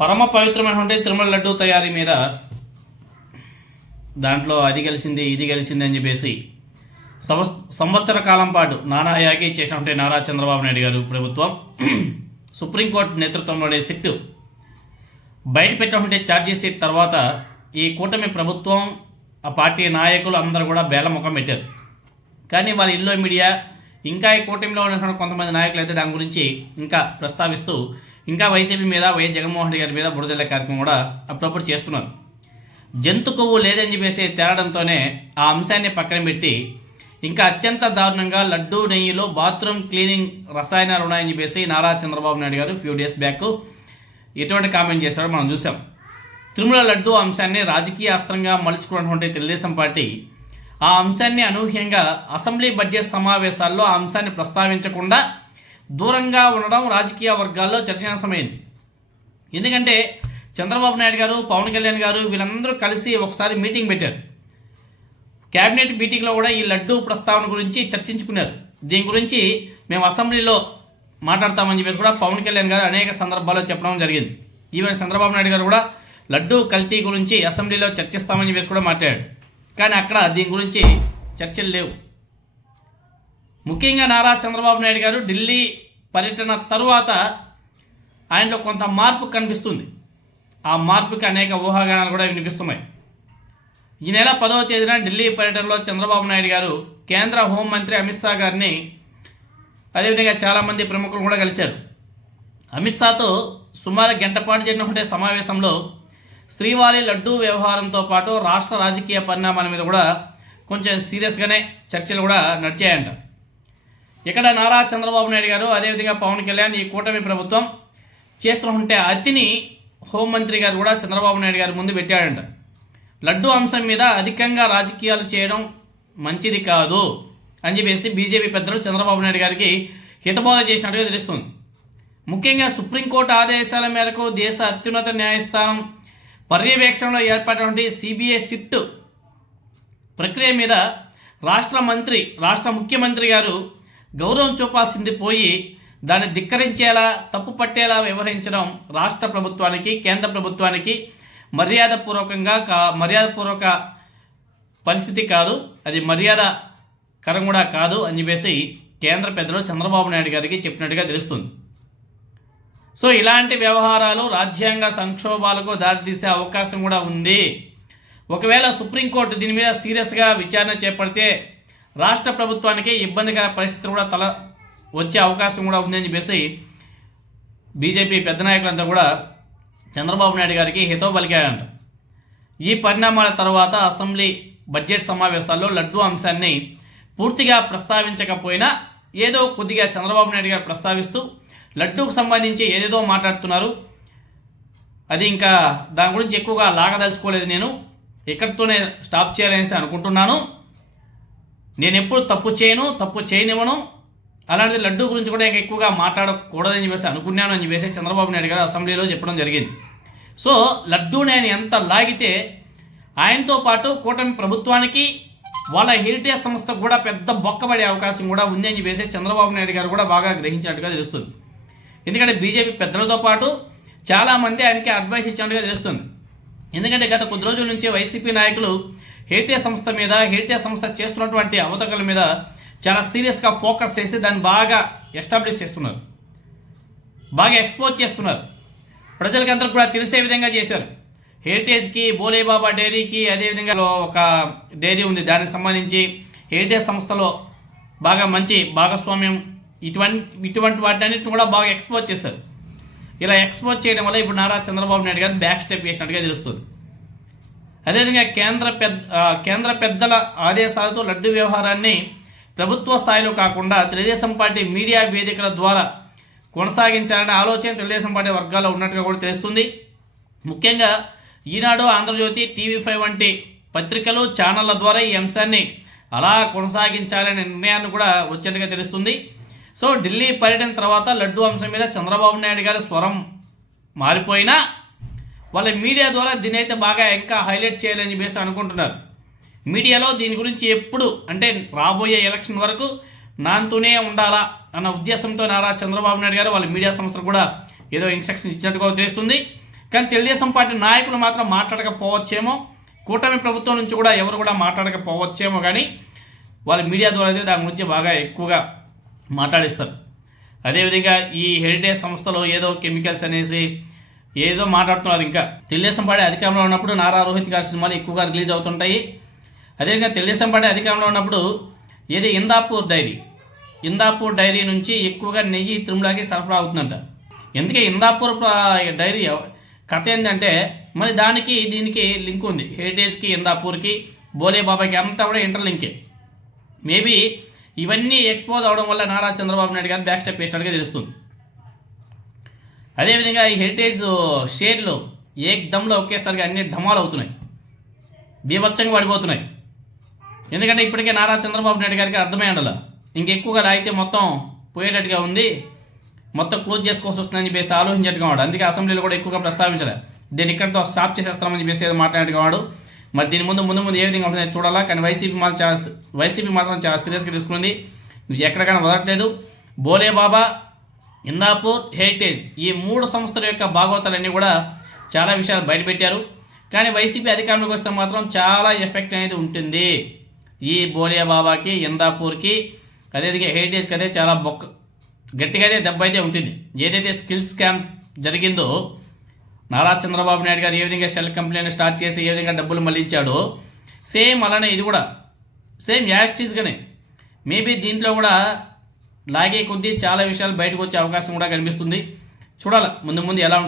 పరమ పవిత్రమైనటువంటి తిరుమల లడ్డూ తయారీ మీద దాంట్లో అది గెలిచింది ఇది గెలిచింది అని చెప్పేసి సంవత్సర కాలం పాటు నానాయాగి చేసినటువంటి నారా చంద్రబాబు నాయుడు గారు ప్రభుత్వం సుప్రీంకోర్టు నేతృత్వంలోని సిట్టు బయట పెట్టినటువంటి ఛార్జీ షీట్ తర్వాత ఈ కూటమి ప్రభుత్వం ఆ పార్టీ నాయకులు అందరూ కూడా బేలముఖం పెట్టారు. కానీ వాళ్ళ ఇల్లో మీడియా ఇంకా ఈ కూటమిలో ఉన్నటువంటి కొంతమంది నాయకులు అయితే దాని గురించి ఇంకా ప్రస్తావిస్తూ ఇంకా వైసీపీ మీద వైఎస్ జగన్మోహన్ రెడ్డి గారి మీద బురజల్లే కార్యక్రమం కూడా అప్పుడప్పుడు చేస్తున్నారు. జంతు కొవ్వు లేదని చెప్పేసి తేలడంతోనే ఆ అంశాన్ని పక్కన పెట్టి ఇంకా అత్యంత దారుణంగా లడ్డూ నెయ్యిలో బాత్రూమ్ క్లీనింగ్ రసాయనాలు ఉన్నాయని చెప్పేసి నారా చంద్రబాబు నాయుడు గారు ఫ్యూ డేస్ బ్యాక్ ఎటువంటి కామెంట్ చేశారో మనం చూసాం. తిరుమల లడ్డూ అంశాన్ని రాజకీయ అస్త్రంగా మలుచుకున్నటువంటి తెలుగుదేశం పార్టీ ఆ అంశాన్ని అనూహ్యంగా అసెంబ్లీ బడ్జెట్ సమావేశాల్లో ఆ అంశాన్ని ప్రస్తావించకుండా దూరంగా ఉండడం రాజకీయ వర్గాల్లో చర్చనీయాంశమైంది. ఎందుకంటే చంద్రబాబు నాయుడు గారు, పవన్ కళ్యాణ్ గారు వీళ్ళందరూ కలిసి ఒకసారి మీటింగ్ పెట్టారు. క్యాబినెట్ మీటింగ్లో కూడా ఈ లడ్డూ ప్రస్తావన గురించి చర్చించుకున్నారు. దీని గురించి మేము అసెంబ్లీలో మాట్లాడతామని చెప్పేసి కూడా పవన్ కళ్యాణ్ గారు అనేక సందర్భాల్లో చెప్పడం జరిగింది. ఈవెన్ చంద్రబాబు నాయుడు గారు కూడా లడ్డూ కల్తీ గురించి అసెంబ్లీలో చర్చిస్తామని చెప్పేసి కూడా మాట్లాడాడు. కానీ అక్కడ దీని గురించి చర్చలు లేవు. ముఖ్యంగా నారా చంద్రబాబు నాయుడు గారు ఢిల్లీ పర్యటన తరువాత ఆయనలో కొంత మార్పు కనిపిస్తుంది. ఆ మార్పుకి అనేక ఊహాగానాలు కూడా వినిపిస్తున్నాయి. ఈ నెల 10వ తేదీన ఢిల్లీ పర్యటనలో చంద్రబాబు నాయుడు గారు కేంద్ర హోంమంత్రి అమిత్ షా గారిని అదేవిధంగా చాలామంది ప్రముఖులు కూడా కలిశారు. అమిత్ షాతో సుమారు గంట పాటు జరిగినటువంటి సమావేశంలో శ్రీవారి లడ్డూ వ్యవహారంతో పాటు రాష్ట్ర రాజకీయ పరిణామాల మీద కూడా కొంచెం సీరియస్గానే చర్చలు కూడా నడిచాయంట. ఇక్కడ నారా చంద్రబాబు నాయుడు గారు అదేవిధంగా పవన్ కళ్యాణ్ ఈ కూటమి ప్రభుత్వం చేస్తుంటే అతిని హోంమంత్రి గారు కూడా చంద్రబాబు నాయుడు గారి ముందు పెట్టాడంట. లడ్డూ అంశం మీద అధికంగా రాజకీయాలు చేయడం మంచిది కాదు అని చెప్పేసి బీజేపీ పెద్దలు చంద్రబాబు నాయుడు గారికి హితబోధ చేసినట్టుగా తెలుస్తుంది. ముఖ్యంగా సుప్రీంకోర్టు ఆదేశాల మేరకు దేశ అత్యున్నత న్యాయస్థానం పర్యవేక్షణలో ఏర్పడినటువంటి సిబిఐ సిట్ ప్రక్రియ మీద రాష్ట్ర ముఖ్యమంత్రి గారు గౌరవం చూపాల్సింది పోయి దాన్ని ధిక్కరించేలా తప్పు పట్టేలా వ్యవహరించడం రాష్ట్ర ప్రభుత్వానికి కేంద్ర ప్రభుత్వానికి మర్యాదపూర్వక పరిస్థితి కాదు, అది మర్యాదకరం కూడా కాదు అని చెప్పేసి కేంద్ర పెద్దలు చంద్రబాబు నాయుడు గారికి చెప్పినట్టుగా తెలుస్తుంది. సో ఇలాంటి వ్యవహారాలు రాజ్యాంగ సంక్షోభాలకు దారితీసే అవకాశం కూడా ఉంది. ఒకవేళ సుప్రీంకోర్టు దీని మీద సీరియస్గా విచారణ చేపడితే రాష్ట్ర ప్రభుత్వానికి ఇబ్బందికర పరిస్థితులు కూడా వచ్చే అవకాశం కూడా ఉందని చెప్పేసి బీజేపీ పెద్ద నాయకులంతా కూడా చంద్రబాబు నాయుడు గారికి హితవు పలికాడంట. ఈ పరిణామాల తర్వాత అసెంబ్లీ బడ్జెట్ సమావేశాల్లో లడ్డూ అంశాన్ని పూర్తిగా ప్రస్తావించకపోయినా ఏదో కొద్దిగా చంద్రబాబు నాయుడు గారు ప్రస్తావిస్తూ లడ్డూకు సంబంధించి ఏదేదో మాట్లాడుతున్నారు. అది ఇంకా దాని గురించి ఎక్కువగా లాగదలుచుకోలేదు. నేను ఇక్కడితోనే స్టాప్ చేయాలనేసి అనుకుంటున్నాను. నేను ఎప్పుడు తప్పు చేయనివ్వను. అలాంటిది లడ్డూ గురించి కూడా ఇంకా ఎక్కువగా మాట్లాడకూడదని చెప్పేసి అనుకున్నాను అని చెప్పేసి చంద్రబాబు నాయుడు గారు అసెంబ్లీలో చెప్పడం జరిగింది. సో లడ్డూని ఆయన ఎంత లాగితే ఆయనతో పాటు కూటమి ప్రభుత్వానికి వాళ్ళ హెరిటేజ్ సంస్థకు కూడా పెద్ద బొక్కబడే అవకాశం కూడా ఉంది అని చెప్పేసి చంద్రబాబు నాయుడు గారు కూడా బాగా గ్రహించినట్టుగా తెలుస్తుంది. ఎందుకంటే బీజేపీ పెద్దలతో పాటు చాలామంది ఆయనకి అడ్వైస్ ఇచ్చినట్టుగా తెలుస్తుంది. ఎందుకంటే గత కొద్ది రోజుల నుంచి వైసీపీ నాయకులు హెరిటేజ్ సంస్థ చేస్తున్నటువంటి అవతకల మీద చాలా సీరియస్గా ఫోకస్ చేసి దాన్ని బాగా ఎస్టాబ్లిష్ చేస్తున్నారు, బాగా ఎక్స్పోజ్ చేస్తున్నారు. ప్రజలకి అందరూ కూడా తెలిసే విధంగా చేశారు. హెరిటేజ్కి, బోలేబాబా డైరీకి, అదేవిధంగా ఒక డైరీ ఉంది, దానికి సంబంధించి హెరిటేజ్ సంస్థలో బాగా మంచి భాగస్వామ్యం ఇటువంటి వాటన్నిటిని కూడా బాగా ఎక్స్పోజ్ చేశారు. ఇలా ఎక్స్పోజ్ చేయడం వల్ల ఇప్పుడు నారా చంద్రబాబు నాయుడు గారు బ్యాక్ స్టెప్ వేసినట్టుగా తెలుస్తుంది. అదేవిధంగా కేంద్ర పెద్దల ఆదేశాలతో లడ్డు వ్యవహారాన్ని ప్రభుత్వ స్థాయిలో కాకుండా తెలుగుదేశం పార్టీ మీడియా వేదికల ద్వారా కొనసాగించాలనే ఆలోచన తెలుగుదేశం పార్టీ వర్గాల్లో ఉన్నట్టుగా కూడా తెలుస్తుంది. ముఖ్యంగా ఈనాడు, ఆంధ్రజ్యోతి, టీవీ5 వంటి పత్రికలు, ఛానళ్ల ద్వారా ఈ అంశాన్ని అలా కొనసాగించాలనే నిర్ణయాన్ని కూడా వచ్చేట్టుగా తెలుస్తుంది. సో ఢిల్లీ పర్యటన తర్వాత లడ్డూ అంశం మీద చంద్రబాబు నాయుడు గారి స్వరం మారిపోయినా వాళ్ళ మీడియా ద్వారా దీని అయితే బాగా ఇంకా హైలైట్ చేయాలని చెప్పేసి అనుకుంటున్నారు. మీడియాలో దీని గురించి ఎప్పుడు అంటే రాబోయే ఎలక్షన్ వరకు నాంతూనే ఉండాలా అన్న ఉద్దేశంతో నారా చంద్రబాబు నాయుడు గారు వాళ్ళ మీడియా సంస్థలు కూడా ఏదో ఇన్స్ట్రక్షన్ ఇచ్చినట్టుగా తెలుస్తుంది. కానీ తెలుగుదేశం పార్టీ నాయకులు మాత్రం మాట్లాడకపోవచ్చేమో, కూటమి ప్రభుత్వం నుంచి కూడా ఎవరు కూడా మాట్లాడకపోవచ్చేమో, కానీ వాళ్ళు మీడియా ద్వారా అయితే దాని గురించి బాగా ఎక్కువగా మాట్లాడిస్తారు. అదేవిధంగా ఈ హెరిటేజ్ సంస్థలో ఏదో కెమికల్స్ అనేసి ఏదో మాట్లాడుతున్నారు. ఇంకా తెలుగుదేశం పార్టీ అధికారంలో ఉన్నప్పుడు నారా రోహిత్ గారి సినిమాలు ఎక్కువగా రిలీజ్ అవుతుంటాయి. అదేవిధంగా తెలుగుదేశం పార్టీ అధికారంలో ఉన్నప్పుడు ఏది ఇందాపూర్ డైరీ నుంచి ఎక్కువగా నెయ్యి తిరుమలకి సరఫరా అవుతుందంట. ఎందుకే ఇందాపూర్ డైరీ కథ ఏంటంటే మరి దీనికి లింక్ ఉంది. హెరిటేజ్కి, ఇందాపూర్కి, బోలే బాబాకి అంతా కూడా ఇంటర్లింకే. మేబీ ఇవన్నీ ఎక్స్పోజ్ అవడం వల్ల నారా చంద్రబాబు నాయుడు గారు బ్యాక్ స్టెప్ వేసినట్టుగా తెలుస్తుంది. అదేవిధంగా ఈ హెరిటేజ్ షేర్లు ఏకదమ్లో ఒకేసారిగా అన్ని ఢమాలు అవుతున్నాయి, బీభత్సంగా పడిపోతున్నాయి. ఎందుకంటే ఇప్పటికే నారా చంద్రబాబు నాయుడు గారికి అర్థమై ఉండాలి, ఇంకెక్కువగా లాగితే మొత్తం పోయేటట్టుగా ఉంది, మొత్తం క్లోజ్ చేసుకోవాల్సి వస్తుందని చెప్పేసి ఆలోచించేట్టుగా వాడు. అందుకే అసెంబ్లీలో కూడా ఎక్కువగా ప్రస్తావించలేదు. దీన్ని ఇక్కడితో స్టాప్ చేసేస్తామని చెప్పేసి ఏదో మాట్లాడేట్టుగా వాడు. మరి దీని ముందు ఏ విధంగా ఉంటుందో చూడాలా. కానీ వైసీపీ మాత్రం చాలా సీరియస్గా తీసుకుంది, ఎక్కడికైనా వదలట్లేదు. బోలే బాబా, ఇందాపూర్, హెరిటేజ్ ఈ 3 సంస్థల యొక్క భాగవతాలన్నీ కూడా చాలా విషయాలు బయటపెట్టారు. కానీ వైసీపీ అధికారంలోకి వస్తే మాత్రం చాలా ఎఫెక్ట్ అనేది ఉంటుంది. ఈ బోలే బాబాకి, ఇందాపూర్కి, అదేవిధంగా హెరిటేజ్కి అయితే చాలా గట్టిగా అయితే దెబ్బ అయితే ఉంటుంది. ఏదైతే స్కిల్ స్కామ్ జరిగిందో, నారా చంద్రబాబు నాయుడు గారు ఏ విధంగా షెల్ కంపెనీని స్టార్ట్ చేసి ఏ విధంగా డబ్బులు మళ్ళించాడో సేమ్ అలానే ఇది కూడా సేమ్ యాస్టీస్గానే మేబీ దీంట్లో కూడా లాగే కొద్దీ చాలా విషయాలు బయటకు వచ్చే అవకాశం కూడా కనిపిస్తుంది. చూడాలి ముందు ఎలా